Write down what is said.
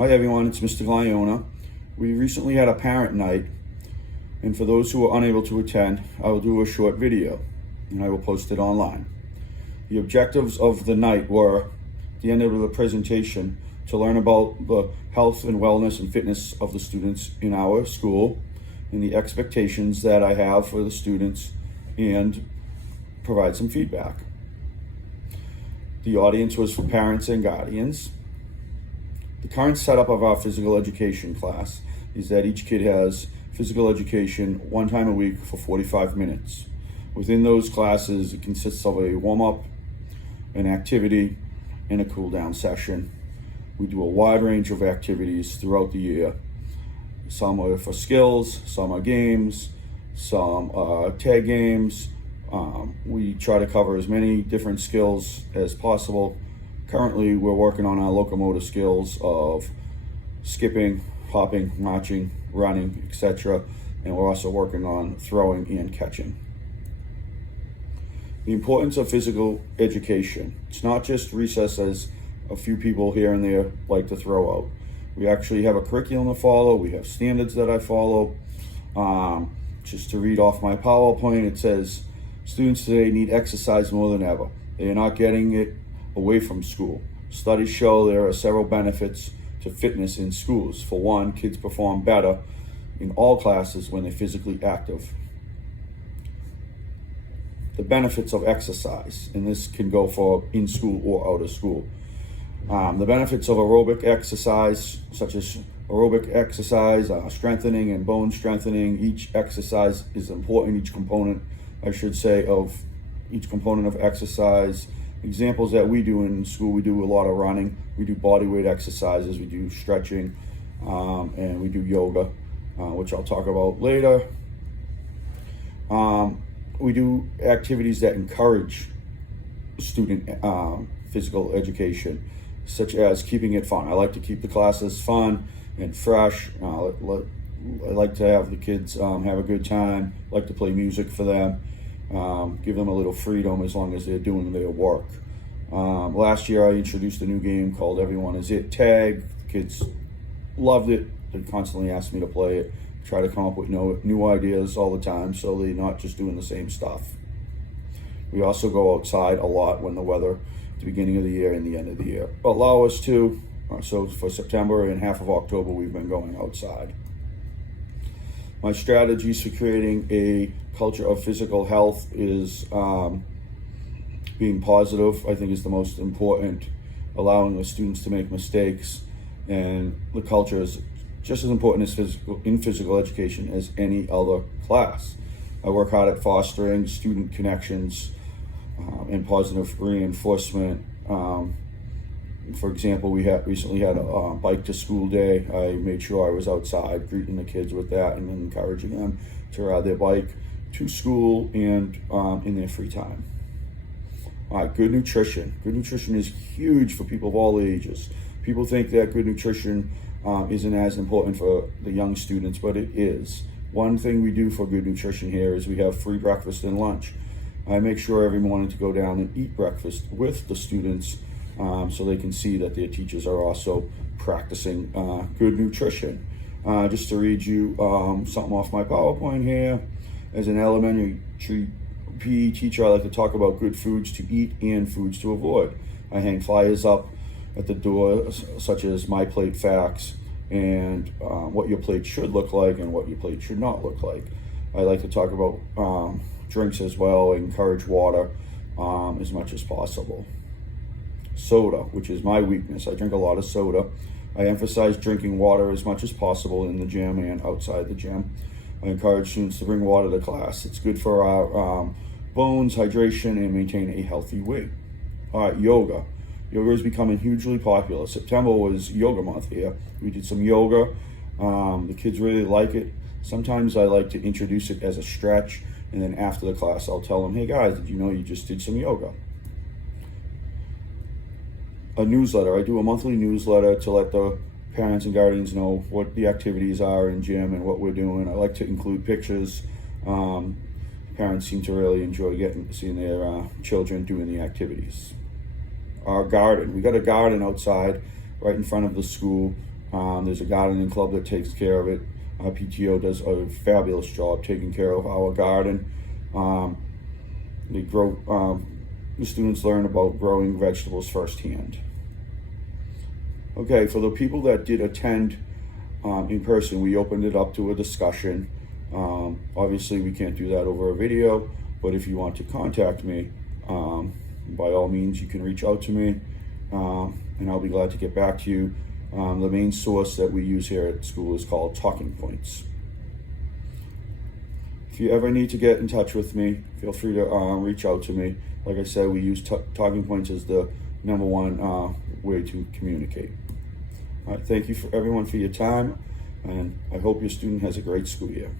Hi everyone, it's Mr. Gliona. We recently had a parent night, and for those who were unable to attend, I will do a short video and I will post it online. The objectives of the night were, at the end of the presentation, to learn about the health and wellness and fitness of the students in our school and the expectations that I have for the students and provide some feedback. The audience was for parents and guardians. The current setup of our physical education class is that each kid has physical education one time a week for 45 minutes. Within those classes, it consists of a warm-up, an activity, and a cool-down session. We do a wide range of activities throughout the year. Some are for skills, some are games, some are tag games. We try to cover as many different skills as possible. Currently, we're working on our locomotor skills of skipping, hopping, marching, running, etc. And we're also working on throwing and catching. The importance of physical education. It's not just recess as a few people here and there like to throw out. We actually have a curriculum to follow. We have standards that I follow. Just to read off my PowerPoint, it says, students today need exercise more than ever. They are not getting it away from school. Studies show there are several benefits to fitness in schools. For one, kids perform better in all classes when they're physically active. The benefits of exercise, and this can go for in school or out of school. The benefits of aerobic exercise, such as aerobic exercise, strengthening and bone strengthening. Each exercise is important, each component, I should say, of each component of exercise. Examples that we do in school, we do a lot of running, we do body weight exercises, we do stretching, and we do yoga, which I'll talk about later. We do activities that encourage student physical education, such as keeping it fun. I like to keep the classes fun and fresh. I like to have the kids have a good time, I like to play music for them. Give them a little freedom as long as they're doing their work. Last year I introduced a new game called Everyone Is It Tag. The kids loved it. They constantly asked me to play it. Try to come up with new ideas all the time so they're not just doing the same stuff. We also go outside a lot when the weather, at the beginning of the year and the end of the year, allow us to. So for September and half of October we've been going outside. My strategies for creating a culture of physical health is being positive, I think, is the most important, allowing the students to make mistakes, and the culture is just as important as physical education as any other class. I work hard at fostering student connections and positive reinforcement. For example, we recently had a bike to school day. I made sure I was outside greeting the kids with that and encouraging them to ride their bike to school and in their free time. All right, good nutrition. Good nutrition is huge for people of all ages. People think that good nutrition isn't as important for the young students, but it is. One thing we do for good nutrition here is we have free breakfast and lunch. I make sure every morning to go down and eat breakfast with the students so they can see that their teachers are also practicing good nutrition. Just to read you something off my PowerPoint here. As an elementary PE teacher, I like to talk about good foods to eat and foods to avoid. I hang flyers up at the door such as my plate facts and what your plate should look like and what your plate should not look like. I like to talk about drinks as well, encourage water as much as possible. Soda, which is my weakness. I drink a lot of soda. I emphasize drinking water as much as possible in the gym and outside the gym. I encourage students to bring water to class. It's good for our bones, hydration, and maintain a healthy weight. All right, yoga. Yoga is becoming hugely popular. September was yoga month here. We did some yoga. The kids really like it. Sometimes I like to introduce it as a stretch, and then after the class I'll tell them, hey guys, did you know you just did some yoga? A newsletter. I do a monthly newsletter to let the parents and guardians know what the activities are in gym and what we're doing. I like to include pictures. Parents seem to really enjoy seeing their children doing the activities. Our garden. We got a garden outside right in front of the school. There's a gardening club that takes care of it. Our PTO does a fabulous job taking care of our garden. They grow, the students learn about growing vegetables firsthand. Okay, for the people that did attend in person, we opened it up to a discussion. Obviously, we can't do that over a video, but if you want to contact me, by all means, you can reach out to me, and I'll be glad to get back to you. The main source that we use here at school is called Talking Points. If you ever need to get in touch with me, feel free to reach out to me. Like I said, we use Talking Points as the #1 way to communicate. All right, thank you for everyone for your time, and I hope your student has a great school year.